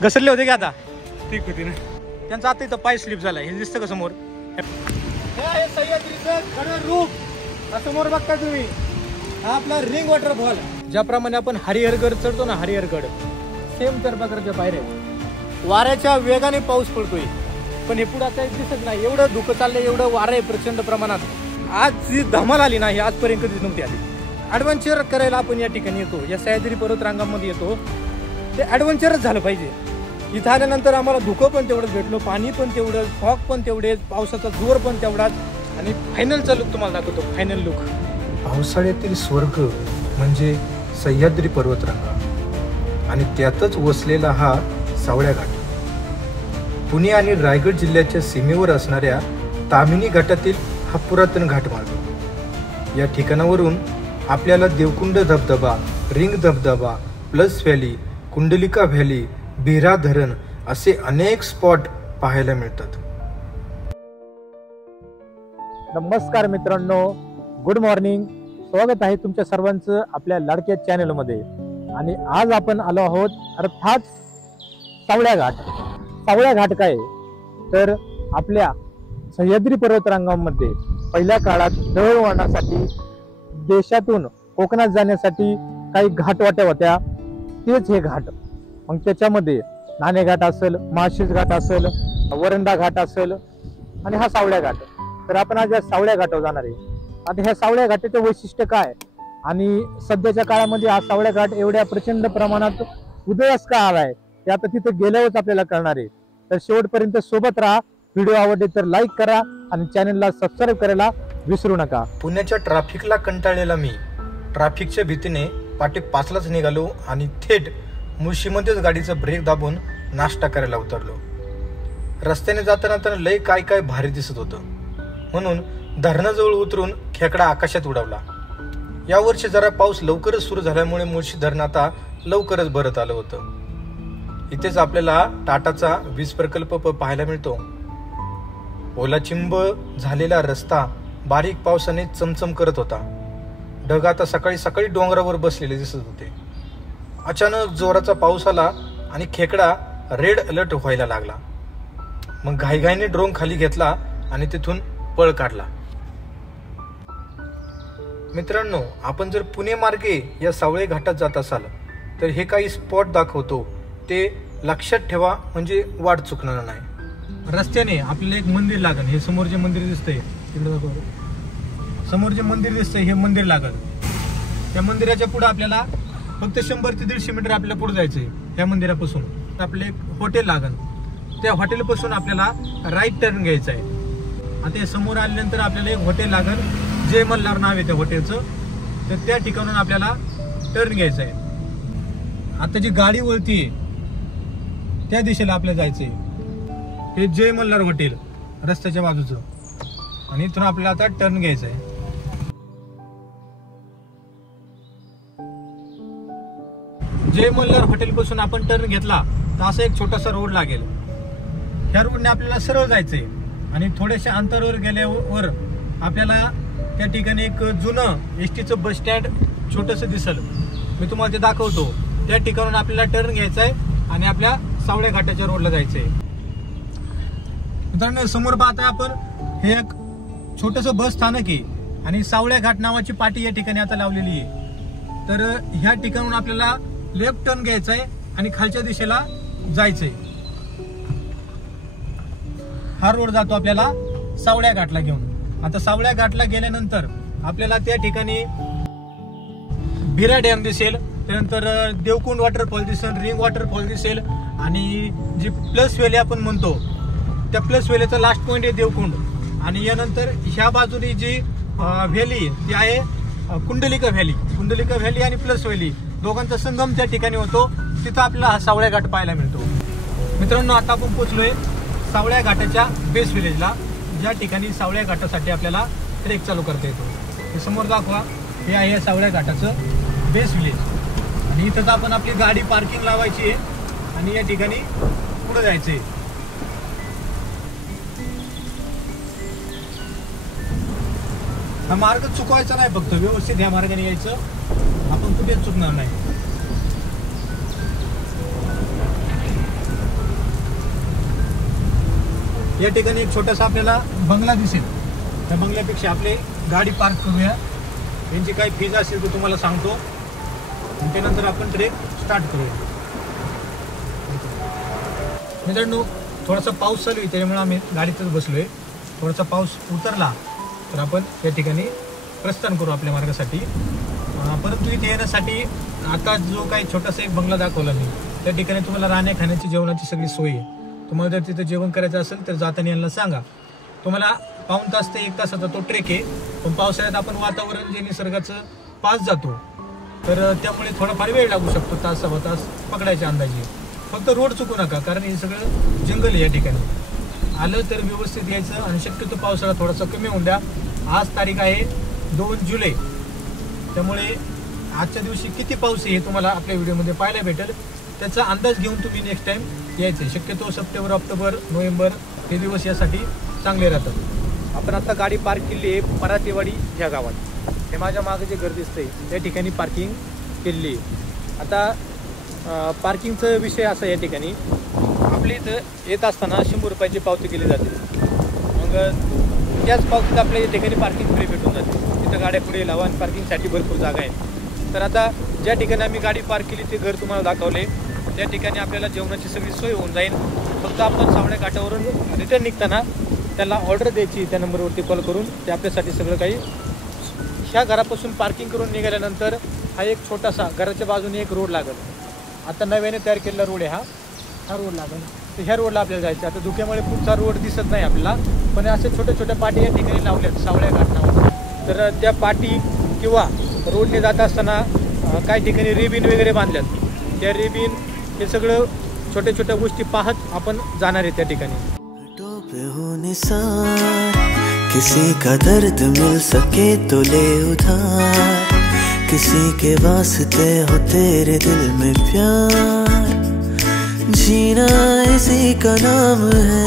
घसरले होते की आता ठीक होती ना. त्यांचा आता इथं पाय स्लिप झाला. हे दिसतं का समोर? हे आहे सह्याद्रीचं खरं रूप. समोर बघता तुम्ही, हा आपला रिंग वॉटरफॉल. ज्याप्रमाणे आपण हरिहरगड चढतो ना, हरिहरगड सेम त्या प्रकारच्या पायऱ्या. वाऱ्याच्या वेगाने पाऊस पडतोय, पण हे पुढे आता दिसत नाही. एवढं धुकं चाललंय, एवढं वारं आहे प्रचंड प्रमाणात. आज जी धमाल आली ना, ही आजपर्यंत कधीच नव्हती आली. ॲडव्हेंचर करायला आपण या ठिकाणी येतो, या सह्याद्री पर्वतरांगामध्ये येतो. ते ॲडव्हेंचरच झालं पाहिजे. इथं आल्यानंतर आम्हाला धुकं पण तेवढंच भेटलो, पाणी पण तेवढं, फॉग पण तेवढेच, पावसाचा जोर पण तेवढाच. आणि फायनलचा लुक तुम्हाला दाखवतो, फायनल लुक. पावसाळ्यातील स्वर्ग म्हणजे सह्याद्री पर्वतरांगा आणि त्यातच वसलेला हा सावळ्या घाट. पुणे आणि रायगड जिल्ह्याच्या सीमेवर असणाऱ्या ताम्हिणी घाटातील हा पुरातन घाटमार्ग. या ठिकाणावरून आपल्याला देवकुंड धबधबा, रिंग धबधबा, प्लस व्हॅली, कुंडलिका व्हॅली, बिरा धरण असे अनेक स्पॉट पाहायला मिळतात. नमस्कार मित्रांनो, गुड मॉर्निंग. स्वागत आहे तुमच्या सर्वांचं आपल्या लाडक्या चॅनलमध्ये. आणि आज आपण आलो आहोत अर्थात सावळ्या घाट. सावळ्या घाट काय तर आपल्या सह्याद्री पर्वतरांगामध्ये पहिल्या काळात दळणवळणासाठी देशातून कोकणात जाण्यासाठी काही घाटवाट्या होत्या, तेच हे घाट. मग त्याच्यामध्ये नाणेघाट असेल, माळशेज घाट असेल, वरंडा घाट असेल आणि हा सावळ्या घाट. तर आपण आज या सावळ्या घाटावर जाणार आहे. आता ह्या सावळ्या घाटाचं वैशिष्ट्य काय आणि सध्याच्या काळामध्ये हा सावळ्या घाट एवढ्या प्रचंड प्रमाणात उदयास का आलाय ते आता तिथे गेल्यावरच आपल्याला कळणार आहे. तर शेवटपर्यंत सोबत राहा. व्हिडिओ आवडले तर लाईक करा आणि चॅनलला सबस्क्राईब करायला विसरू नका. पुण्याच्या ट्रॅफिकला कंटाळलेला मी ट्रॅफिकच्या भीतीने पाटे 5लाच निघालो आणि थेट मुळशीमध्येच गाडीचा ब्रेक दाबून नाश्ता करायला उतरलो. रस्त्याने जाताना तर लय काय काय भारी दिसत होतं, म्हणून धरणाजवळ उतरून खेकडा आकाशात उडवला. यावर्षी जरा पाऊस लवकरच सुरू झाल्यामुळे मुळशी धरण आता लवकरच भरत आलं होतं. इथेच आपल्याला टाटाचा वीज प्रकल्प पाहायला मिळतो. ओलाचिंब झालेला रस्ता बारीक पावसाने चमचम करत होता. ढग आता सकाळी सकाळी डोंगरावर बसलेले दिसत होते. अचानक जोराचा पाऊस आला आणि खेकडा रेड अलर्ट व्हायला लागला. मग घाईघाईने ड्रोन खाली घेतला आणि तिथून पळ काढला. मित्रांनो, आपण जर पुणे मार्गे या सावळे घाटात जात असाल तर हे काही स्पॉट दाखवतो, ते लक्षात ठेवा म्हणजे वाट चुकणार नाही. रस्त्याने आपल्याला एक मंदिर लागल. हे समोर जे मंदिर दिसतंय तिकडे दाखव. समोर जे मंदिर दिसतंय हे मंदिर लागल. त्या मंदिराच्या पुढे आपल्याला फक्त 100 ते 150 मीटर आपल्याला पुढे जायचंय. त्या मंदिरापासून आपलं एक हॉटेल लागल. त्या हॉटेलपासून आपल्याला राईट टर्न घ्यायचा आहे. आता समोर आल्यानंतर आपल्याला एक हॉटेल लागल, जय मल्हार नाव आहे त्या हॉटेलचं. तर त्या ठिकाणून आपल्याला टर्न घ्यायचा आहे. आता जी गाडी वळतीये त्या दिशेला आपल्याला जायचंय. हे जय मल्हार हॉटेल रस्त्याच्या बाजूचं, आणि इथून आपल्याला आता टर्न घ्यायचा आहे. जय मल्हार हॉटेल पासून आपण टर्न घेतला तर असा एक छोटासा रोड लागेल. ह्या रोडने आपल्याला सरळ जायचंय आणि थोड्याशा अंतरावर गेल्यावर आपल्याला त्या ठिकाणी एक जुनं एसटीचं बस स्टँड छोटंसं दिसल. मी तुम्हाला ते दाखवतो. त्या ठिकाणून आपल्याला टर्न घ्यायचा आहे आणि आपल्या सावळ्या घाटाच्या रोडला जायचंय. मित्रांनो, समोर पाहता आपण हे एक छोटंसं बस स्थानक आहे आणि सावळ्या घाट नावाची पाटी या ठिकाणी आता लावलेली आहे. तर ह्या ठिकाणून आपल्याला लेफ्ट टर्न घ्यायचा आहे आणि खालच्या दिशेला जायचंय. हा रोड जातो आपल्याला सावळ्या घाटला घेऊन. आता सावळ्या घाटला गेल्यानंतर आपल्याला त्या ठिकाणी बिरा डॅम दिसेल, त्यानंतर देवकुंड वॉटरफॉल दिसेल, रिंग वॉटरफॉल दिसेल आणि जी प्लस व्हॅली आपण म्हणतो त्या प्लस व्हॅलीचा लास्ट पॉइंट आहे देवकुंड. आणि यानंतर ह्या बाजूनी जी व्हॅली ती आहे कुंडलिका व्हॅली. कुंडलिका व्हॅली आणि प्लस व्हॅली दोघांचा संगम त्या ठिकाणी होतो. तिथं आपल्याला हा सावळ्या घाट पाहायला मिळतो. मित्रांनो, आता आपण पोहोचलोय सावळ्या घाटाच्या बेस विलेजला, ज्या ठिकाणी सावळ्या घाटासाठी आपल्याला ट्रेक चालू करता येतो. हे समोर दाखवा, हे आहे सावळ्या घाटाचं बेस विलेज. आणि इथंच आपण आपली गाडी पार्किंग लावायची आहे आणि या ठिकाणी पुढे जायचंय. हा मार्ग चुकवायचा नाही, फक्त व्यवस्थित ह्या मार्गाने यायचं, आपण कुठेच चुकणार नाही. या ठिकाणी एक छोटासा आपल्याला बंगला दिसेल. त्या बंगल्यापेक्षा आपली गाडी पार्क करूया. यांची काही फीज असेल तर तुम्हाला सांगतो आणि त्यानंतर आपण ट्रेक स्टार्ट करूया. मित्रांनो थोडासा पाऊस चालू आहे त्यामुळे आम्ही गाडीतच बसलोय. थोडासा पाऊस उतरला तर आपण या ठिकाणी प्रस्थान करू आपल्या मार्गासाठी. परंतु इथे येण्यासाठी आता जो काही छोटासा एक बंगला दाखवला मी त्या ठिकाणी तुम्हाला राहण्या खाण्याची जेवणाची सगळी सोय आहे. तुम्हाला जर तिथं जेवण करायचं असेल तर जाताना यांना सांगा. तुम्हाला पाऊण तास ते 1 तासाचा तो ट्रेक आहे. पण पावसाळ्यात आपण वातावरण जे निसर्गाचं पास जातो तर त्यामुळे थोडाफार वेळ लागू शकतो. 1-1.5 तास पकडायच्या अंदाजे. फक्त रोड चुकू नका कारण हे सगळं जंगल आहे या ठिकाणी. आलं तर व्यवस्थित यायचं आणि शक्यतो पावसाळा थोडासा कमी होऊन द्या. आज तारीख आहे 2 जुलै. त्यामुळे आजच्या दिवशी किती पाऊस आहे हे तुम्हाला आपल्या व्हिडिओमध्ये पाहायला भेटेल. त्याचा अंदाज घेऊन तुम्ही नेक्स्ट टाइम यायचं. शक्यतो सप्टेंबर, ऑक्टोबर, नोव्हेंबर हे दिवस यासाठी चांगले राहतात. आपण आता गाडी पार्क केली आहे परातेवाडी ह्या गावात. हे माझ्या मागे जे घर दिसतंय त्या ठिकाणी पार्किंग केलेली आहे. आता पार्किंगचा विषय असा या ठिकाणी आपल्या इथं येत असताना 100 रुपयाची पावती केली जाते. मग त्याच पावतीत आपल्या या ठिकाणी पार्किंग फ्री भेटून जाते. तिथं गाड्या पुढे लावा आणि पार्किंगसाठी भरपूर जागा आहे. तर आता ज्या ठिकाणी आम्ही गाडी पार्क केली ते घर तुम्हाला दाखवले त्या ठिकाणी आपल्याला जेवणाची सगळी सोय होऊन जाईल. फक्त आपण सावळ्या घाटावरून रिटर्न निघताना त्याला ऑर्डर द्यायची त्या नंबरवरती कॉल करून. ते आपल्यासाठी सगळं काही ह्या घरापासून पार्किंग करून निघाल्यानंतर हा एक छोटासा घराच्या बाजूने एक रोड लागेल. आता नव्याने तयार केलेला रोड आहे हा रोड लागेल. तर ह्या रोडला आपल्याला जायचं. आता धुक्यामुळे पुढचा रोड दिसत नाही आपल्याला पण असे छोट्या छोट्या पाटी या ठिकाणी लावल्यात सावळ्या घाट नावावर. तर त्या पाटी किंवा रोडने जात असताना काही ठिकाणी रिबिन वगैरे बांधल्यात. त्या रिबिन हे सगळं छोट्या छोट्या गोष्टी पाहत आपण जाणार आहे त्या ठिकाणी. किसी का दर्द मिल सके तो ले उधार, किसी के वास्ते हो तेरे दिल में प्यार, जीना इसी का नाम है,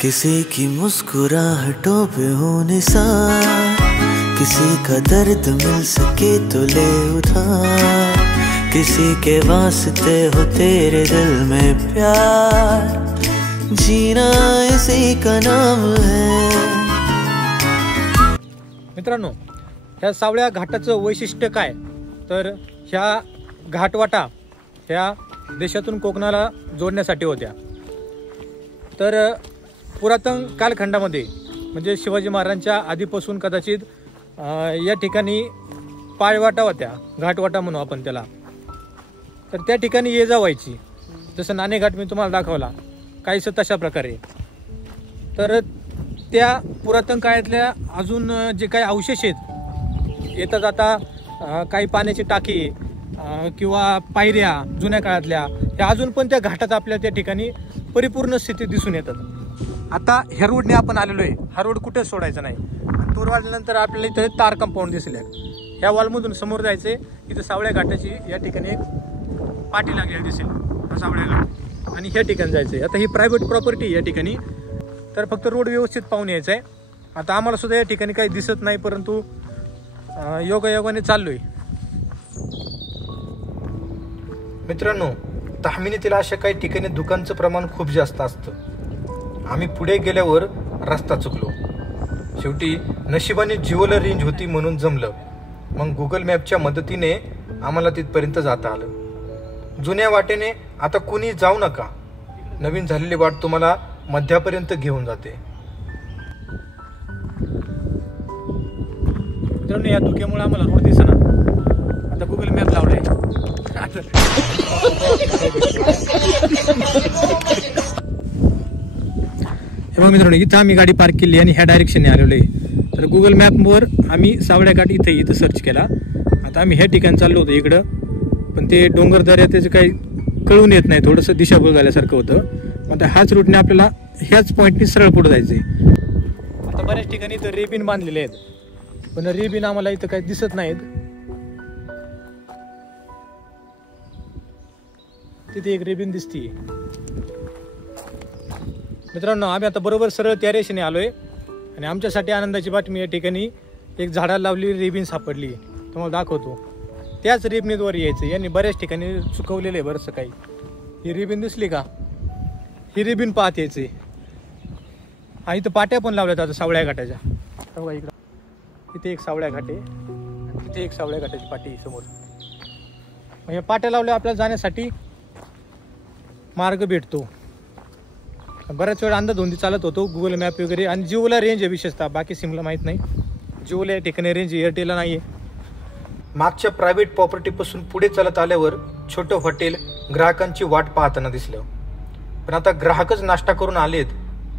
किसी की मुस्कुराहटों पे हो निसार, किसी का दर्द मिल सके तो ले उधार, किसी के वास्ते हो तेरे दिल में प्यार, जीना इसी का नाम है. मित्रांनो ह्या सावळ्या घाटाचं वैशिष्ट्य काय तर ह्या घाटवाटा ह्या देशातून कोकणाला जोडण्यासाठी होत्या. तर पुरातन कालखंडामध्ये म्हणजे शिवाजी महाराजांच्या आधीपासून कदाचित या ठिकाणी पायवाटा होत्या. घाटवाटा म्हणू आपण त्याला. तर त्या ठिकाणी ये जा व्हायची. जसं नाणेघाट मी तुम्हाला दाखवला काहीसं तशा प्रकारे. तर त्या पुरातन काळातल्या अजून जे काही अवशेष आहेत येतात आता काही पाण्याची टाकी किंवा पायऱ्या जुन्या काळातल्या ह्या अजून पण त्या घाटात आपल्या त्या ठिकाणी परिपूर्ण स्थितीत दिसून येतात. आता ह्या रोडने आपण आलेलो आहे. हा रोड कुठेच सोडायचा नाही. टूर वाढल्यानंतर आपल्याला इथं तार कंपाऊंड दिसेल. ह्या वॉलमधून समोर जायचे. इथं सावळ्या घाटाची या ठिकाणी एक पाटी लागलेली दिसेल सावळ्या घाट आणि ह्या ठिकाणी जायचंय. आता ही प्रायव्हेट प्रॉपर्टी या ठिकाणी. तर फक्त रोड व्यवस्थित पाहून यायचं आहे. आता आम्हाला सुद्धा या ठिकाणी काही दिसत नाही परंतु योगायोगाने चाललोय. मित्रांनो तामिनीतील अशा काही ठिकाणी दुकानचं प्रमाण खूप जास्त असतं. आम्ही पुढे गेल्यावर रस्ता चुकलो. शेवटी नशिबाने जिओला रेंज होती म्हणून जमलं. मग गुगल मॅपच्या मदतीने आम्हाला तिथपर्यंत जाता आलं. जुन्या वाटेने आता कुणी जाऊ नका. नवीन झालेली वाट तुम्हाला मध्यापर्यंत घेऊन जाते. मित्रांनो या धुक्यामुळे आम्हाला रोड दिसेना. आता गुगल मॅप लावलाय. हे मित्रांनो इथं आम्ही गाडी पार्क केली आणि ह्या डायरेक्शनने आलेलो आहे. तर गुगल मॅपवर आम्ही सावळ्या घाट इथं सर्च केला. आता आम्ही ह्या ठिकाणी चाललो होतो इकडं पण ते डोंगर दऱ्या त्याचं काही कळून येत नाही. थोडंसं दिशाभूल झाल्यासारखं होतं. आता ह्याच रूटने आपल्याला ह्याच पॉईंटने सरळ पुढे जायचं आहे. आता बऱ्याच ठिकाणी इथं रेबिन बांधलेले आहेत पण रेबिन आम्हाला इथं काही दिसत नाहीत. तिथे एक रेबिन दिसती. मित्रांनो आम्ही आता बरोबर सरळ त्या रेषेने आलोय आणि आमच्यासाठी आनंदाची बातमी या ठिकाणी एक झाडाला लावली रेबिन सापडली. तुम्हाला दाखवतो. त्याच रिबनीद्वारे यायचं. यांनी बऱ्याच ठिकाणी चुकवलेलं आहे बरंचसं काही. ही रिबीन दिसली का ही रिबीन पाहत यायचे. हा इथं पाट्या पण लावल्यात आता सावळ्या घाटाच्या. बघा इकडं इथे एक सावळ्या घाट आहे आणि तिथे एक सावळ्या घाटाची पाटी समोर. मग ह्या पाट्या लावल्या आपल्याला जाण्यासाठी मार्ग भेटतो. बऱ्याच वेळा अंदाधुंदी चालत होतो गुगल मॅप वगैरे. आणि जिओला रेंज आहे विशेषतः, बाकी सिमला माहीत नाही. जिओला या ठिकाणी रेंज, एअरटेलला नाही आहे. मागच्या प्रायव्हेट प्रॉपर्टीपासून पुढे चालत आल्यावर छोटं हॉटेल ग्राहकांची वाट पाहताना दिसलं. पण आता ग्राहकच नाश्ता करून आलेत,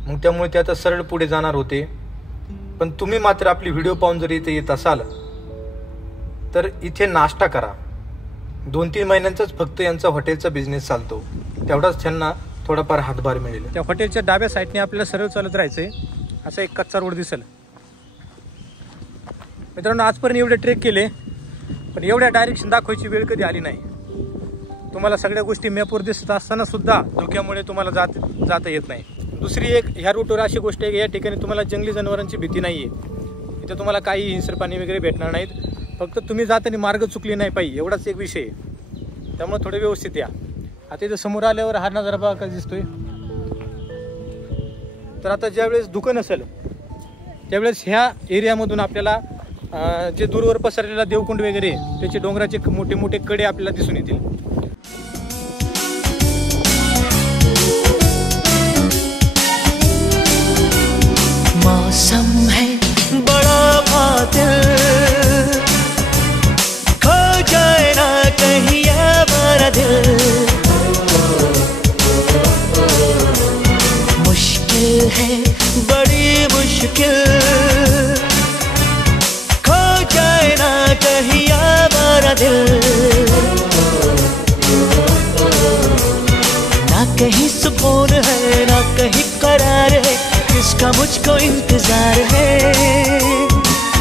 मग त्यामुळे ते आता सरळ पुढे जाणार होते. पण तुम्ही मात्र आपली व्हिडिओ पाहून जर इथे येत असाल तर इथे नाश्ता करा. 2-3 महिन्यांचाच फक्त यांचा हॉटेलचा बिझनेस चालतो, तेवढाच त्यांना थोडाफार हातभार मिळेल. त्या हॉटेलच्या डाव्या साईडने आपल्याला सरळ चालत राहायचंय. असा एक कच्चा रोड दिसेल. मित्रांनो, आजपर्यंत एवढे ट्रेक केले, पण एवढ्या डायरेक्शन दाखवायची वेळ कधी आली नाही. तुम्हाला सगळ्या गोष्टी मॅपवर दिसत असताना सुद्धा धोक्यामुळे तुम्हाला जाता येत नाही. दुसरी एक ह्या रूटवर अशी गोष्ट आहे की या ठिकाणी तुम्हाला जंगली जनावरांची भीती नाही आहे. इथं तुम्हाला काही हिंसर पाणी वगैरे भेटणार नाहीत. फक्त तुम्ही जाताना मार्ग चुकली नाही पाहिजे, एवढाच एक विषय आहे. त्यामुळे थोडं व्यवस्थित या. आता इथं समोर आल्यावर हा नजारा बघा कसा दिसतोय. तर आता ज्यावेळेस दुकान असेल त्यावेळेस ह्या एरियामधून आपल्याला जे दूरवर पसरलेला देवकुंड वगैरे त्याचे डोंगराचे मोठे मोठे कडे आपल्याला दिसून येतील. मौसम है बड़ा बादल, खो जाए ना कहीं हमारा दिल. मुश्किल है बड़ी मुश्किल, खो जाए ना कहीं हमारा दिल. ना कहीं सुकून है ना कहीं करार है, किसका मुझको इंतजार है,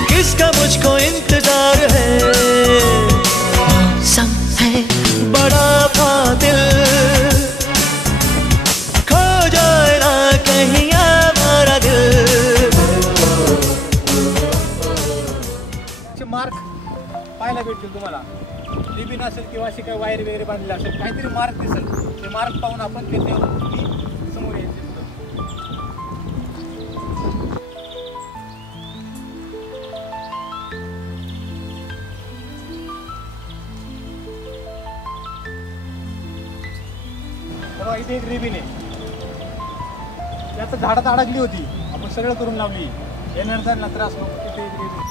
किसका मुझको इंतजार है. मौसम है बड़ा बादल, खो जाए ना कहीं हमारा दिल. मार्क पाहायला भेटतील तुम्हाला. लिबिन असेल किंवा अशी काही वायर वगैरे बांधले असेल, काहीतरी मार्क दिसेल. ते मार्क पाहून आपण तिथे समोर यायचे. इथे एक रिबीन आहे, त्यात झाडात अडकली होती, आपण सगळं करून लावली. येणाऱ्यांना त्रास नको. तिथे एक रिबीन.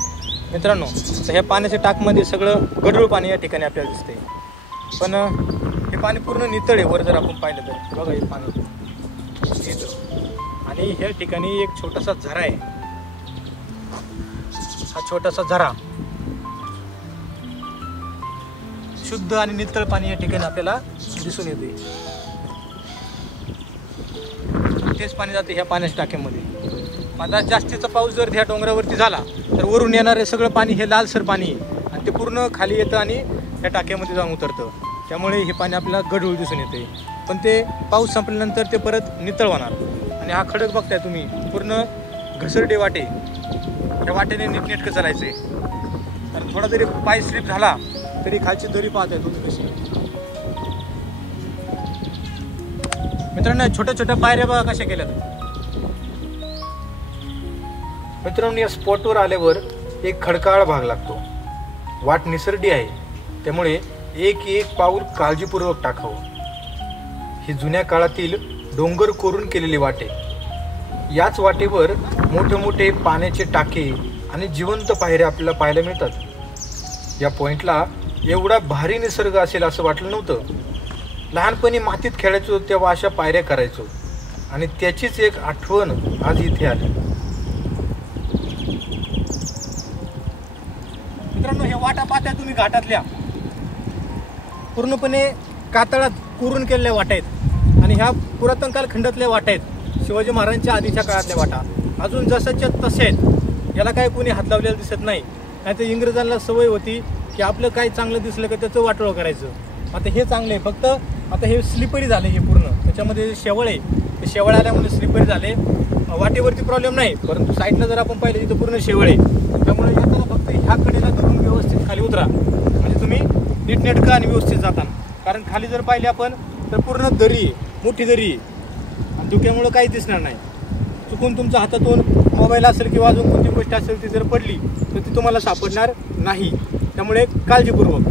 मित्रांनो, तर ह्या पाण्याच्या टाकमध्ये सगळं गढूळ पाणी या ठिकाणी आपल्याला दिसतंय. पण हे पाणी पूर्ण नितळ आहे. वर जर आपण पाहिलं तर बघा हे पाणी येतं. आणि ह्या ठिकाणी एक छोटासा झरा आहे. हा छोटासा झरा, शुद्ध आणि नितळ पाणी या ठिकाणी आपल्याला दिसून येते. तेच पाणी जाते ह्या पाण्याच्या टाक्यामध्ये. आता जास्तीचा पाऊस जर ह्या डोंगरावरती झाला तर वरून येणारे सगळं पाणी हे लालसर पाणी आहे आणि ते पूर्ण खाली येतं आणि ह्या टाक्यामध्ये जाऊन उतरतं. त्यामुळे हे पाणी आपल्याला गढूळ दिसून येते. पण ते पाऊस संपल्यानंतर ते परत नितळ होणार. आणि हा खडक बघताय तुम्ही, पूर्ण घसरडे वाटे. त्या वाटेने नीटनेटकं चालायचंय. कारण थोडा जरी पाय स्लिप झाला तरी खालची दरी पाहताय तुम्ही कशी. मित्रांनो, छोट्या छोट्या पायऱ्या बघा कशा केल्यात. मित्रांनो, या स्पॉटवर आल्यावर एक खडकाळ भाग लागतो. वाट निसरडी आहे, त्यामुळे एक एक पाऊल काळजीपूर्वक टाकावं. ही जुन्या काळातील डोंगर कोरून केलेली वाटे. याच वाटेवर मोठे मोठे पाण्याचे टाके आणि जिवंत पायऱ्या आपल्याला पाहायला मिळतात. या पॉइंटला एवढा भारी निसर्ग असेल असं वाटलं नव्हतं. लहानपणी मातीत खेळायचो तेव्हा अशा पायऱ्या करायचो आणि त्याचीच एक आठवण आज इथे आली. मित्रांनो, ह्या वाटा पाहताय तुम्ही घाटातल्या, पूर्णपणे कातळात कोरून केलेल्या वाटा आहेत. आणि ह्या पुरातन कालखंडातल्या वाटा आहेत, शिवाजी महाराजांच्या आधीच्या काळातल्या वाटा. अजून जशाच्या तसे आहेत. याला काय कोणी हात लावलेला दिसत नाही. नाहीतर इंग्रजांना सवय होती की आपलं काय चांगलं दिसलं का त्याचं वाटोळं करायचं. आता हे चांगलं आहे, फक्त आता हे स्लिपरी झाले. हे पूर्ण त्याच्यामध्ये शेवळ आहे, ते शेवळ आल्यामुळे स्लिपरी झाले. वाटेवरती प्रॉब्लेम नाही, परंतु साईडला जर आपण पाहिलं तिथं पूर्ण शेवळ आहे. त्यामुळे येताना फक्त ह्या कडेला धरून व्यवस्थित खाली उतरा, म्हणजे तुम्ही नीटनेटकं आणि व्यवस्थित जाताना. कारण खाली जर पाहिले आपण तर पूर्ण दरी आहे, मोठी दरी आहे. धुक्यामुळं काही दिसणार नाही. चुकून तुमच्या हातातून मोबाईल असेल किंवा अजून कोणती गोष्ट असेल ती जर पडली तर ती तुम्हाला सापडणार नाही. त्यामुळे काळजीपूर्वक.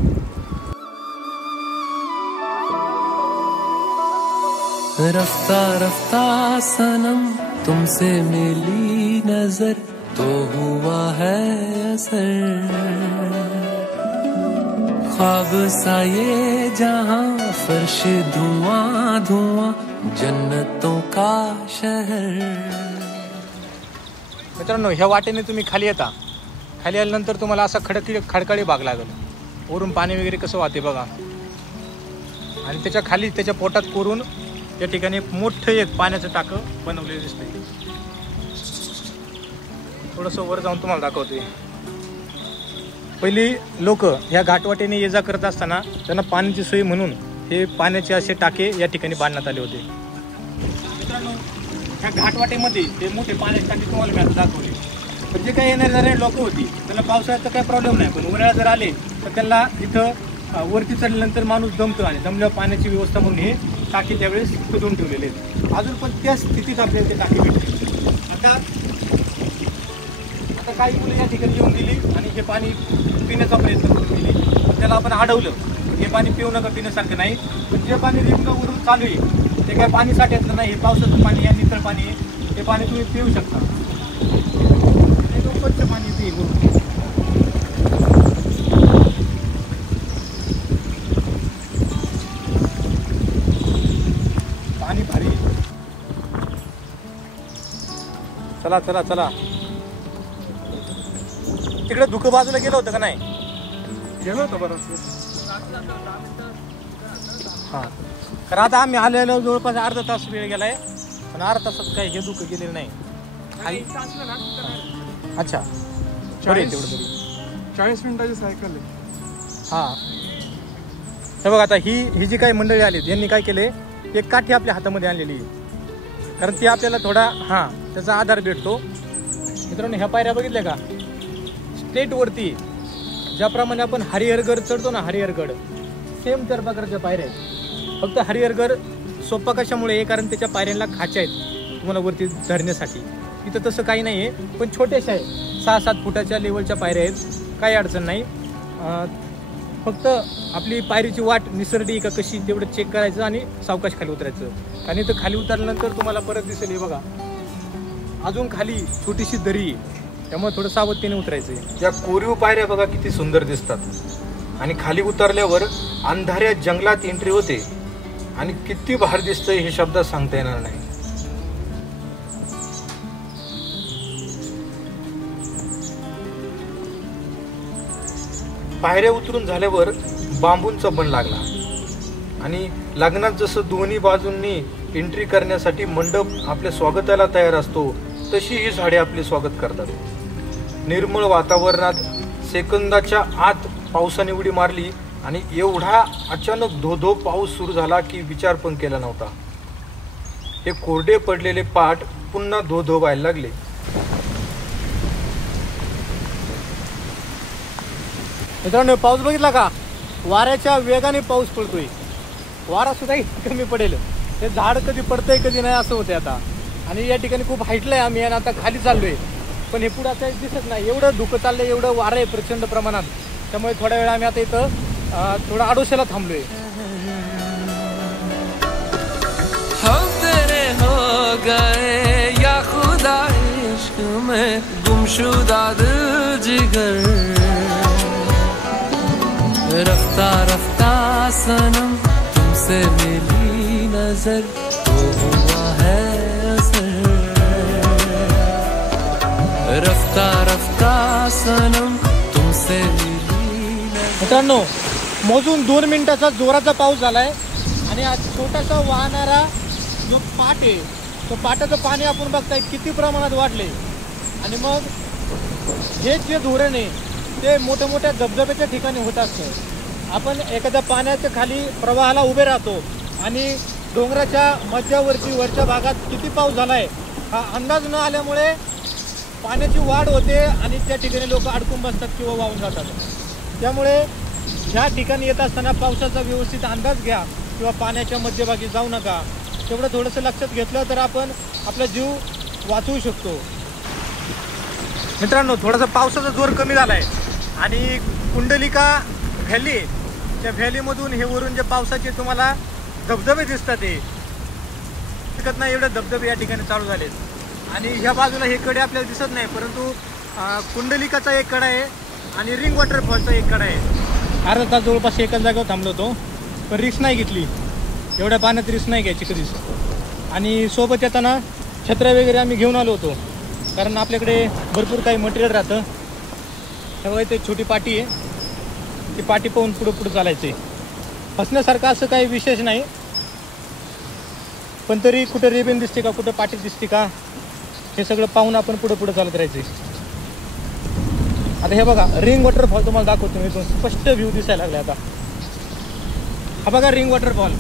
रफ्ता रफ्ता सनम तुमसे मिली नजर तो हुआ है असर, ख्वाब सा ये जहां फर्श धुआं धुआं जन्नतों का शहर. मित्रांनो, ह्या वाटेने तुम्ही खाली येता. खाली आल्यानंतर तुम्हाला असा खडकाळी भाग लागेल. वरून पाणी वगैरे कसं वाहते बघा. आणि त्याच्या खाली त्याच्या पोटात कोरून या ठिकाणी मोठं एक पाण्याचं टाकं बनवलेलं दिसतंय. थोडंसं वर जाऊन तुम्हाला दाखवते. पहिली लोक ह्या घाटवाटेने ये जा करत असताना त्यांना पाण्याची सोय म्हणून हे पाण्याचे असे टाके या ठिकाणी बांधण्यात आले होते. मित्रांनो, ह्या घाटवाटेमध्ये हे मोठे पाण्याचे टाके तुम्हाला मी आता दाखवले. पण जे काही येणारे लोक होती त्यांना पावसाळ्यात तर काही प्रॉब्लेम नाही, पण उन्हाळ्यात जर आले तर त्यांना इथं वरती चढल्यानंतर माणूस दमतो आणि दमल्यावर पाण्याची व्यवस्था म्हणून हे टाके त्यावेळेस खोदून ठेवलेले आहेत. अजून पण त्या स्थितीत आपल्याला ते टाके भेटते. आता काही मुलं या ठिकाणी येऊन गेली आणि हे पाणी पिण्याचा प्रयत्न करून गेली. त्याला आपण अडवलं, हे पाणी पिऊ नका, पिण्यासारखं नाही. पण जे पाणी रिंगावरून चालू आहे ते काय पाणी साठ्यातलं नाही. हे पावसाचं पाणी आहे, नितळ पाणी आहे. हे पाणी तुम्ही पिऊ शकता. स्वच्छ पाणी पिऊ. पाणी भारी. चला चला चला. तिकडे धुकं बाजूला गेलं होतं का नाही? गेलो होतं बरं. हां, कारण आता आम्ही आलेलो जवळपास अर्धा तास वेळ गेलाय. पण अर्धा तासात काही हे धुकं गेलेलं नाही. अच्छा, 40 मिनिटाची सायकल आहे. हां, हे बघा. आता ही जी काही मंडळी आली यांनी काय केले, एक काठी आपल्या हातामध्ये आणलेली आहे. कारण ती आपल्याला थोडा त्याचा आधार भेटतो. मित्रांनो, ह्या पायऱ्या बघितल्या का? स्ट्रेट वरती ज्याप्रमाणे आपण हरिहरगड चढतो ना, हरिहरगड सेम त्या प्रकारच्या पायऱ्या आहेत. फक्त हरिहरगड सोपा कशामुळे आहे, कारण त्याच्या पायऱ्यांना खाच्या आहेत तुम्हाला वरती धरण्यासाठी. इथं तसं काही नाही आहे, पण छोट्याशा आहे. 6-7 फुटाच्या लेवलच्या पायऱ्या आहेत. काही अडचण नाही. फक्त आपली पायरीची वाट निसरडी का कशी तेवढं चेक करायचं आणि सावकाश खाली उतरायचं. आणि इथं खाली उतरल्यानंतर तुम्हाला परत दिसेल हे बघा, अजून खाली छोटीशी दरी, त्यामुळे थोडं सावधतेने उतरायचं. या कोरीव पायऱ्या बघा किती सुंदर दिसतात. आणि खाली उतरल्यावर अंधाऱ्या जंगलात एंट्री होते आणि किती भारी दिसतंय हे शब्दात सांगता येणार नाही. पायऱ्या उतरून झाल्यावर बांबूंचा बन लागला आणि लग्नात जसं दोन्ही बाजूंनी एंट्री करण्यासाठी मंडप आपल्या स्वागताला तयार असतो, तशी ही झाडे आपले स्वागत करतात. निर्मळ वातावरणात सेकंदाच्या आत पावसाने उडी मारली आणि एवढा अचानक धो पाऊस सुरू झाला की विचार पण केला नव्हता. हे कोरडे पडलेले पाट पुन्हा धो व्हायला लागले. मित्रांनो, पाऊस बघितला का? वाऱ्याच्या वेगाने पाऊस पडतोय. वारा सुद्धा कमी पडेल. ते झाड कधी पडतंय कधी नाही असं होते आता. आणि या ठिकाणी खूप हाईटला आहे आम्ही आणि आता खाली चाललोय, पण हे पुढे आता दिसत नाही. एवढं धुकं चाललंय, एवढं वारं आहे प्रचंड प्रमाणात. त्यामुळे थोड्या वेळ आम्ही आता इथं थोडा आडोशाला थांबलोय. हम तेरे हो गए या खुदा इश्क में गुमशुदा दिल जिगर, रफ्ता रफ्ता सनम तुमसे मिली नजर तो हुआ है असर, रफ्ता रफ्ता सनम तुमसे मिली नजर. मित्रांनो, मोजून 2 मिनिटाचा जोराचा पाऊस झालाय आणि आज छोटासा वाहणारा जो पाट आहे, तो पाटाचं पाणी आपण बघताय किती प्रमाणात वाढले. आणि मग हे जे धोरण आहे ते मोठ्या मोठ्या धबधब्याच्या ठिकाणी होत असतं. आपण एखाद्या पाण्याच्या खाली प्रवाहाला उभे राहतो आणि डोंगराच्या मध्यावरती वरच्या भागात किती पाऊस झालाय हा अंदाज न आल्यामुळे पाण्याची वाढ होते आणि त्या ठिकाणी लोक अडकून बसतात किंवा वाहून जातात. त्यामुळे ह्या ठिकाणी येत असताना पावसाचा व्यवस्थित अंदाज घ्या किंवा पाण्याच्या मध्यभागी जाऊ नका. तेवढं थोडंसं लक्षात घेतलं तर आपण आपला जीव वाचवू शकतो. मित्रांनो, थोडासा पावसाचा जोर कमी झाला आहे आणि कुंडलिका व्हॅली, त्या व्हॅलीमधून हे वरून जे पावसाचे तुम्हाला धबधबे दिसतात ते दिसत नाही एवढे धबधबे या ठिकाणी चालू झालेत. आणि ह्या बाजूला हे कडे आपल्याला दिसत नाही, परंतु कुंडलिकाचा एक कडा आहे आणि रिंग वॉटरफॉलचा एक कडा आहे. अर्धा तास जवळपास एकाच जागेवर थांबलो होतो, पण रिस्क नाही घेतली. एवढ्या पाण्यात रिस्क नाही घ्यायची कधीच. आणि सोबत येताना छत्र्या वगैरे आम्ही घेऊन आलो होतो, कारण आपल्याकडे भरपूर काही मटेरियल राहतं. हे बघा, इथे छोटी पाटी आहे, ती पाटी पाहून पुढं चालायचं आहे. फसण्यासारखं असं काही विशेष नाही, पण तरी कुठं रेबीन दिसते का, कुठं पाटी दिसते का, हे सगळं पाहून आपण पुढं चालत राहायचं. आता हे बघा, रिंग वॉटरफॉल तुम्हाला दाखवतो मी, इथून स्पष्ट व्ह्यू दिसायला लागला. आता हा बघा रिंग वॉटरफॉल.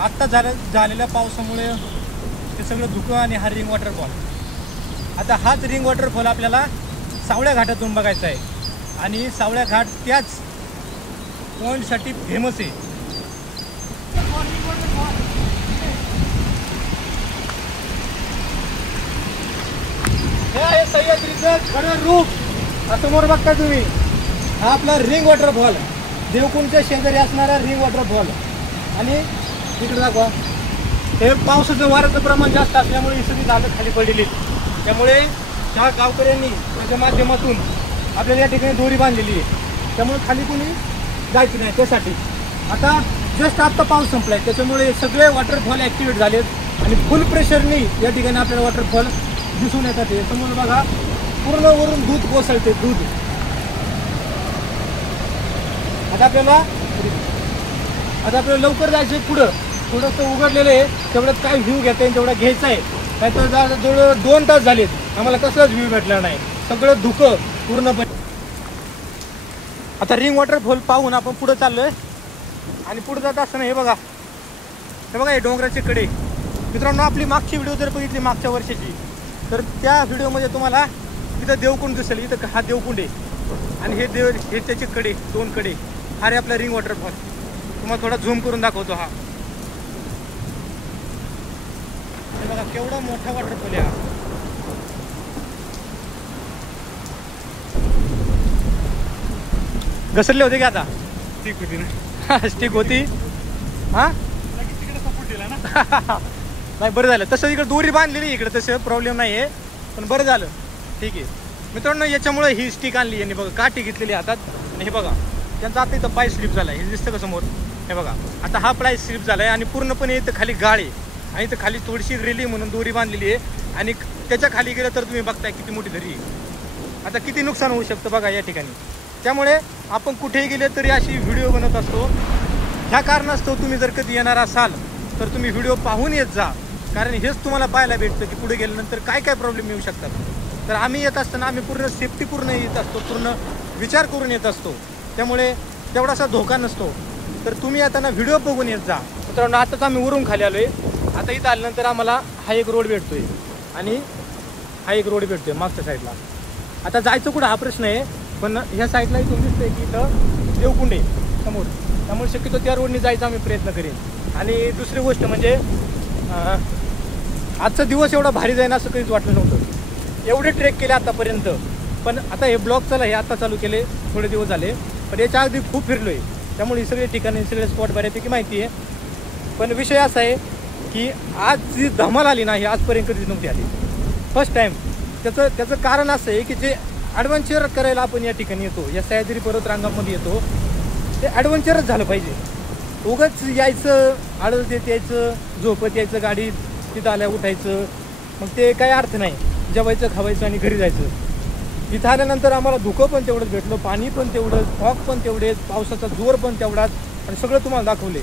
आत्ता झालेल्या पावसामुळे ते सगळं धुकं आणि हा रिंग वॉटरफॉल. आता हाच रिंग वॉटरफॉल आपल्याला सावळ्या घाटातून बघायचा आहे. आणि सावळ्या घाट त्याच पॉईंटसाठी फेमस आहे. हे आहे सह्याद्रीचं खरं रूप. समोर बघता तुम्ही, हा आपला रिंग वॉटरफॉल, देवकुंडच्या शेजारी असणारा रिंग वॉटरफॉल. आणि तिकडे दाखवा, हे पावसाचं वाऱ्याचं प्रमाण जास्त असल्यामुळे ही सगळी झाडं खाली पडलेली, त्यामुळे ह्या गावकऱ्यांनी त्याच्या माध्यमातून आपल्याला या ठिकाणी दोरी बांधलेली आहे. त्यामुळे खाली कोणी जायचं नाही त्यासाठी. आता जस्ट आत्ता पाऊस संपलाय, त्याच्यामुळे सगळे वॉटरफॉल ॲक्टिवेट झालेत आणि फुल प्रेशरनी या ठिकाणी आपल्याला वॉटरफॉल दिसून येतात. हे समोर बघा, पूर्ण वरून दूध कोसळते, दूध. आता आपल्याला लवकर जायचं आहे पुढं. थोडंसं उघडलेलं आहे, तेवढं काय व्ह्यू घेता येईल तेवढा घ्यायचा आहे. नाहीतर जवळ 2 तास झालेत, आम्हाला कसलाच व्ह्यू भेटला नाही, सगळं धुकं पूर्णपणे. आता रिंग वॉटरफॉल पाहून आपण पुढं चाललोय. आणि पुढे जात असताना हे बघा, हे डोंगराचे कडे. मित्रांनो, आपली मागची व्हिडिओ जर बघितली मागच्या वर्षाची, तर त्या व्हिडिओमध्ये तुम्हाला इथं देवकुंड दिसेल. इथं हा देवकुंड आहे आणि हे त्याचे कडे, 2 कडे. हा रे आपला रिंग वॉटरफॉल. तुम्हाला थोडा झूम करून दाखवतो. हा बघा केवढा मोठा वॉटरफॉल आहे हा. घसरले होते की आता स्टिक होती ना? स्टिक होती. हा नाही, बरं झालं तसं. इकडे दोरी बांधलेली इकडे, तसं प्रॉब्लेम नाही आहे, पण बरं झालं. ठीक आहे मित्रांनो, याच्यामुळे ही स्टिक आणली यांनी बघा, काठी घेतलेली हातात. आणि हे बघा, त्यांचा आता इथं पाय स्लिप झाला आहे, हे दिसतं का समोर? हे बघा, आता हा पाय स्लिप झाला आहे आणि पूर्णपणे इथं खाली गाळ आहे आणि इथं खाली थोडीशी रेली म्हणून दोरी बांधलेली आहे. आणि त्याच्या खाली गेलं तर तुम्ही बघताय किती मोठी दरी आहे. आता किती नुकसान होऊ शकतं बघा या ठिकाणी. त्यामुळे आपण कुठेही गेले तरी अशी व्हिडिओ बनवत असतो. ह्या कारणास्तव तुम्ही जर कधी येणार असाल तर तुम्ही व्हिडिओ पाहून येत जा, कारण हेच तुम्हाला पाहायला भेटतं की पुढे गेल्यानंतर काय काय प्रॉब्लेम येऊ शकतात. तर आम्ही येत असताना आम्ही पूर्ण सेफ्टीपूर्ण येत असतो, पूर्ण विचार करून येत असतो, त्यामुळे तेवढासा धोका नसतो. तर तुम्ही येताना व्हिडिओ बघून येत जा. मित्रांनो, आताच आम्ही वरून खाली आलो आहे. आता इथं आल्यानंतर आम्हाला हा एक रोड भेटतोय आणि हा एक रोड भेटतोय मागच्या साईडला. आता जायचं कुठं हा प्रश्न आहे, पण ह्या साईडला इथून दिसतंय की इथं देवकुंड आहे समोर, त्यामुळे शक्यतो त्या रोडने जायचा आम्ही प्रयत्न करेन. आणि दुसरी गोष्ट म्हणजे आजचा दिवस एवढा भारी जाईन असं कधीच वाटलं नव्हतं. एवढे ट्रेक केले आतापर्यंत, पण आता हे ब्लॉग चला हे आता चालू केले, थोडे दिवस झाले, पण याच्या अगदी खूप फिरलो आहे. त्यामुळे ही सगळे ठिकाणी सगळे स्पॉट बऱ्यापैकी माहिती आहे. पण विषय असा आहे की आज जी धमाल आली ना, ही आजपर्यंत कधीच नव्हती आली, फर्स्ट टाईम. त्याचं कारण असं आहे की जे ॲडव्हेंचर करायला आपण या ठिकाणी येतो, या सह्याद्री पर्वतरांगामध्ये येतो, ते ॲडव्हेंचरच झालं पाहिजे. उगाच यायचं, आळस देत यायचं, झोपत यायचं गाडीत, तिथं आल्या उठायचं, मग ते काही अर्थ नाही. जेवायचं, खावायचं आणि घरी जायचं. इथं आल्यानंतर आम्हाला धुकं पण तेवढंच भेटलं, पाणी पण तेवढंच, फॉग पण तेवढेच, पावसाचा जोर पण तेवढाच, आणि सगळं तुम्हाला दाखवले.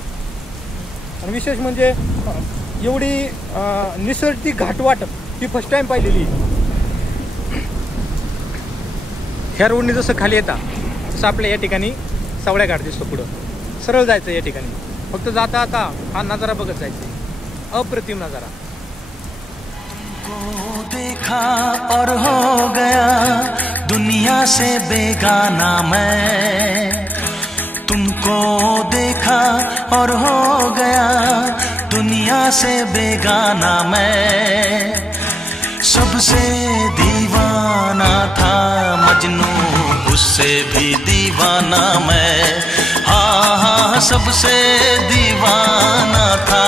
आणि विशेष म्हणजे एवढी निसर्गती घाटवाट ती फर्स्ट टाईम पाहिलेली. ह्या रोडने जसं खाली येता तसं आपल्या या ठिकाणी सावळ्या घाट दिसतो. पुढं सरळ जायचं या ठिकाणी, फक्त जाता आता हा नजारा बघत जायचं, अप्रतिम नजारा. देखा और हो गया दुनिया से बेगाना मैं, तुमको तुमको देखा और हो गया दुनिया से बेगाना मैं। सबसे दीवाना था मजनू, उससे भी दीवाना मैं। हाँ हाँ सबसे दीवाना था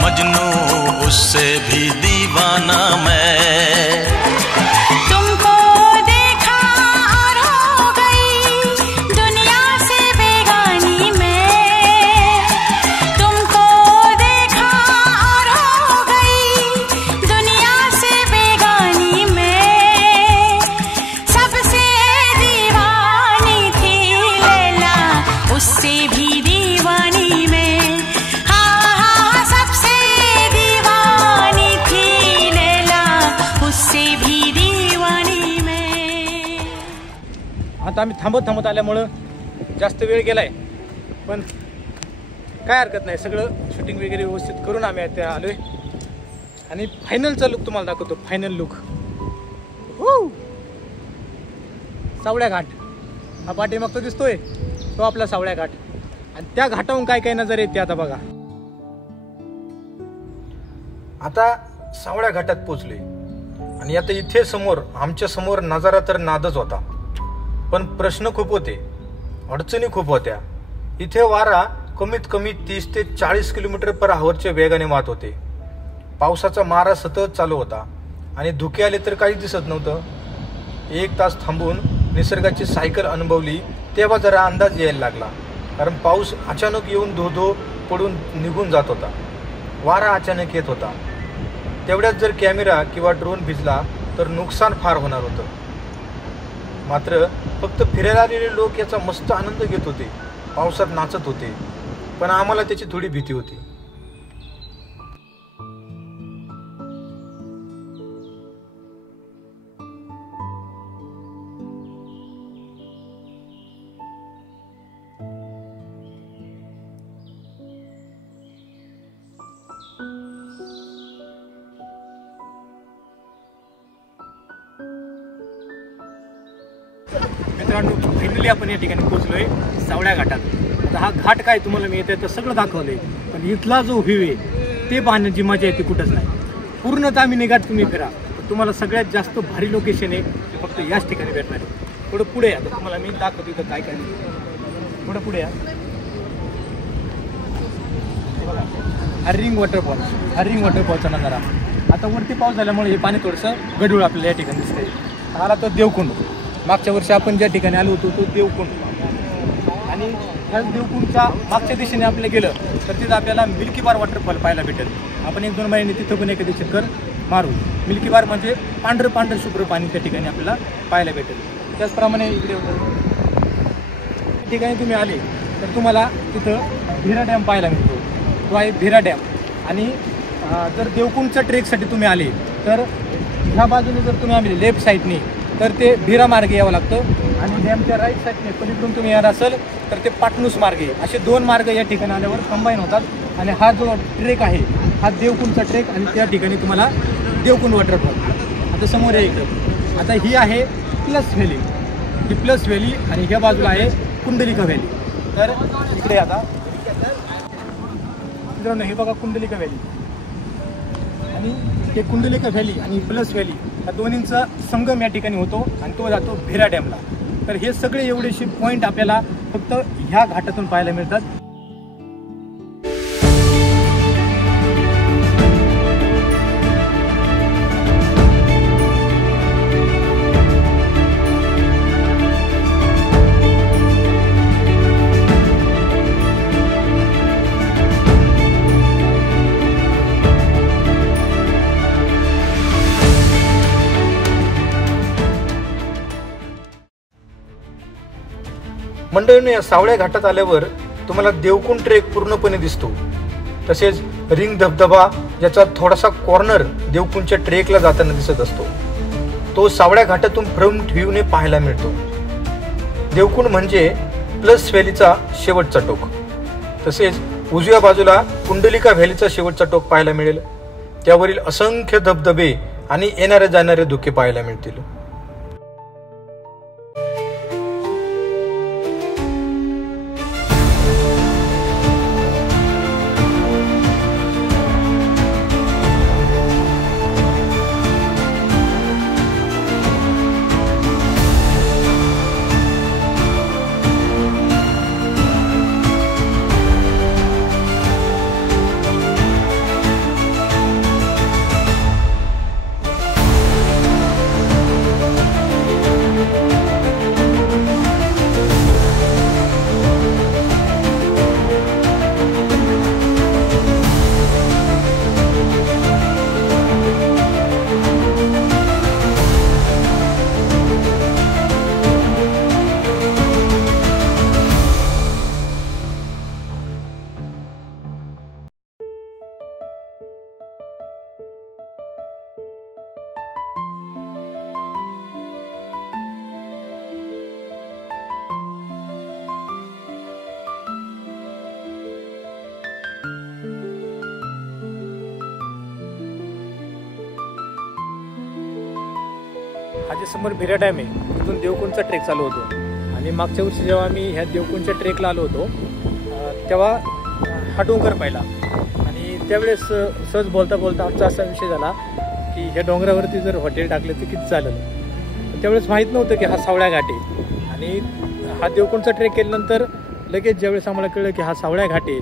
मजनू, उससे भी दीवाना मैं। तुमको देखा और हो गई दुनिया से बेगानी मैं। तुमको देखा और हो गई दुनिया से बेगानी मैं। सबसे दीवानी थी लैला, उससे भी दीवानी मैं। हाँ हाँ सबसे दीवानी थी लैला, उससे भी दीवानी मैं। आता आम्ही थांबत आल्यामुळं जास्त वेळ गेलाय, पण काय हरकत नाही, सगळं शूटिंग वगैरे व्यवस्थित करून आम्ही आता आलोय आणि फायनलचा लुक तुम्हाला दाखवतो. फायनल लुक सावळ्या घाट. हा पाठीमागचा दिसतोय तो आपला सावळ्या घाट, आणि त्या घाटाहून काय काय नजर येते आता बघा. आता सावळ्या घाटात पोचलोय आणि आता इथे समोर आमच्या समोर नजारा तर नादच होता, पण प्रश्न खूप होते, अडचणी खूप होत्या. इथे वारा कमीत कमी 30 ते 40 किलोमीटर पर आवरच्या वेगाने वाहत होते. पावसाचा मारा सतत चालू होता आणि धुके आले तर काहीच दिसत नव्हतं. 1 तास थांबून निसर्गाची सायकल अनुभवली तेव्हा जरा अंदाज यायला लागला, कारण पाऊस अचानक येऊन धो पडून निघून जात होता. वारा अचानक येत होता. तेवढ्यात जर कॅमेरा किंवा ड्रोन भिजला तर नुकसान फार होणार होतं. मात्र फक्त फिरायला आलेले लोक याचा मस्त आनंद घेत होते, पावसात नाचत होते, पण आम्हाला त्याची थोडी भीती होती. मित्रांनो, फायनली आपण या ठिकाणी पोहोचलोय सावळ्या घाटात. आता हा घाट काय तुम्हाला मी येते तर सगळं दाखवलंय, पण इथला जो व्ह्यू आहे ते पाहण्याची मजा येते कुठंच नाही. पूर्णतः आम्ही निघाट तुम्ही फिरा, तुम्हाला सगळ्यात जास्त भारी लोकेशन आहे ते फक्त याच ठिकाणी भेटणार आहे. थोडं पुढे या, आता तुम्हाला मी दाखवतो इथं काय काय. थोडं पुढे या. हरिंग वॉटरफॉल, हरिंग वॉटरफॉलचा नजारा. आता वरती पाऊस झाल्यामुळे हे पाणी थोडंसं गढूळ आपल्याला या ठिकाणी दिसतंय. आला तो देवकुंड. मागच्या वर्षी आपण ज्या ठिकाणी आलो होतो तो देवकुंड, आणि ह्या देवकुंडच्या मागच्या दिशेने आपलं गेलं तर तिथं आपल्याला मिल्की बार वॉटरफॉल पाहायला भेटेल. आपण 1-2 महिन्यांनी तिथं पण एखादी चक्कर मारू. मिल्की बार म्हणजे पांढरं शुभ्र पाणी त्या ठिकाणी आपल्याला पाहायला भेटेल. त्याचप्रमाणे इकडे ठिकाणी तुम्ही आले तर तुम्हाला तिथं भिरा डॅम पाहायला मिळतो. तो आहे भिरा डॅम. आणि जर देवकुंडच्या ट्रेकसाठी तुम्ही आले तर ह्या बाजूने जर तुम्ही आले लेफ्ट साईडने तर ते भिरा मार्गे यावं लागतं, आणि डॅमच्या राईट साईडने पलीकडून तुम्ही येणार असेल तर ते पाटणूस मार्गे. असे 2 मार्ग या ठिकाणी आल्यावर कंबाईन होतात. आणि हा जो ट्रेक आहे हा देवकुंडचा ट्रेक, आणि त्या ठिकाणी तुम्हाला देवकुंड वॉटरफॉल आता समोर आहे इकडं. आता ही आहे प्लस व्हॅली, ही प्लस व्हॅली, आणि ह्या बाजूला आहे कुंडलिका व्हॅली. तर इकडे आता मित्रांनो हे बघा कुंडलिका व्हॅली, आणि हे कुंडलिका व्हॅली आणि प्लस व्हॅली या दोन्हींचा संगम या ठिकाणी होतो, आणि तो जातो भिरा डॅमला. तर हे सगळे एवढेसे पॉईंट आपल्याला फक्त ह्या घाटातून पाहायला मिळतात. मंडळींनो, या सावळ्या घाटात आल्यावर तुम्हाला देवकुंड ट्रेक पूर्णपणे दिसतो. तसेच रिंग धबधबा ज्याचा थोडासा कॉर्नर देवकुंडच्या ट्रेकला जाताना दिसत असतो, तो सावळ्या घाटातून फ्रंट व्ह्यूने पाहायला मिळतो. देवकुंड म्हणजे प्लस व्हॅलीचा शेवटचा टोक. तसेच उजव्या बाजूला कुंडलिका व्हॅलीचा शेवटचा टोक पाहायला मिळेल. त्यावरील असंख्य धबधबे आणि येणारे जाणारे धुके पाहायला मिळतील. हा जे समोर भिरा डॅम आहे तिथून देवकुंडचा ट्रेक चालू होतो. आणि मागच्या वर्षी जेव्हा आम्ही ह्या देवकुंडच्या ट्रेकला आलो होतो तेव्हा हा डोंगर पाहिला. आणि त्यावेळेस सहज बोलता बोलता आमचा असा विषय झाला की ह्या डोंगरावरती जर हॉटेल टाकलं तर किती चालेल. त्यावेळेस माहीत नव्हतं की हा सावळ्या घाट आहे. आणि हा देवकुंडचा ट्रेक केल्यानंतर लगेच ज्यावेळेस आम्हाला कळलं की हा सावळ्या घाट आहे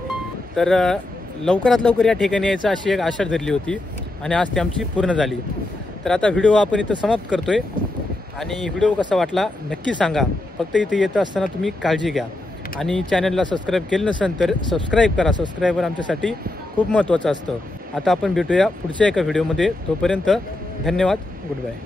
तर लवकरात लवकर या ठिकाणी यायचं अशी एक आशा धरली होती आणि आज ती आमची पूर्ण झाली. तर आता व्हिडिओ आपण इथं समाप्त करतोय. आणि व्हिडिओ कसा वाटला नक्की सांगा. फक्त इथे येत असताना तुम्ही काळजी घ्या आणि चॅनलला सबस्क्राईब केलं नसेल तर सबस्क्राईब करा. सबस्क्राईबर आमच्यासाठी खूप महत्त्वाचं असतं. आता आपण भेटूया पुढच्या एका व्हिडिओमध्ये. तोपर्यंत धन्यवाद. Good bye.